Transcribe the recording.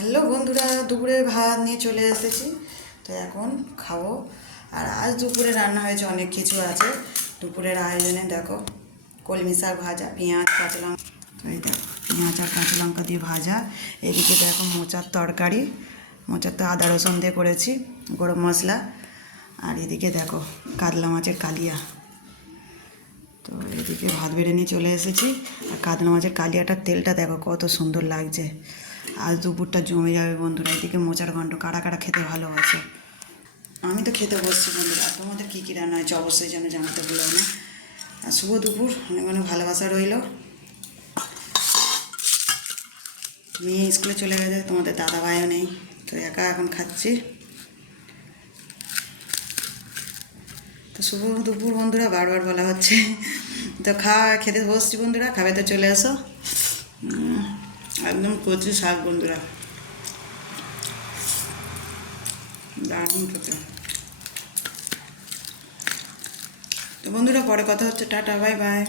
Hello বন্ধুরা, দুপুরে ভাত নিয়ে চলে এসেছি। তো এখন খাবো। আর আজ দুপুরে রান্না হয়েছে, অনেক কিছু আছে দুপুরের আয়োজনে। দেখো, কলমি শাক ভাজা, পেঁয়াজ কাঁচা লঙ্কা। তো এই দেখো, পেঁয়াজ আর কাঁচা লঙ্কা দিয়ে ভাজা। এদিকে দেখো মোচার তরকারি, মোচার তো আদা রসুন দিয়ে করেছি, গরম মশলা। আর এদিকে দেখো কাতলা মাছের কালিয়া। তো এদিকে ভাত বেড়ে নিয়ে চলে এসেছি। আর কাতলা মাছের কালিয়াটার তেলটা দেখো কত সুন্দর লাগছে। আজ দুপুরটা জমে যাবে বন্ধুরা। এদিকে মোচার ঘন্ট, কারা কারা খেতে ভালোবাসে। আমি তো খেতে বসছি বন্ধুরা। তোমাদের কী কী রান্না হয়েছে অবশ্যই যেন জানাতে ভুলো না। আর শুভ দুপুর, অনেক অনেক ভালোবাসা রইল। মেয়ে স্কুলে চলে গেছে, তোমাদের দাদা ভাইও নেই, তো একা এখন খাচ্ছি। তো শুভ দুপুর বন্ধুরা, বারবার বলা হচ্ছে। তো খেতে বসছি বন্ধুরা, খাবে তো চলে আসো। একদম কচি শাক বন্ধুরা, দারুণ খেতে। তো বন্ধুরা, পরে কথা হচ্ছে, টাটা, বাই বাই।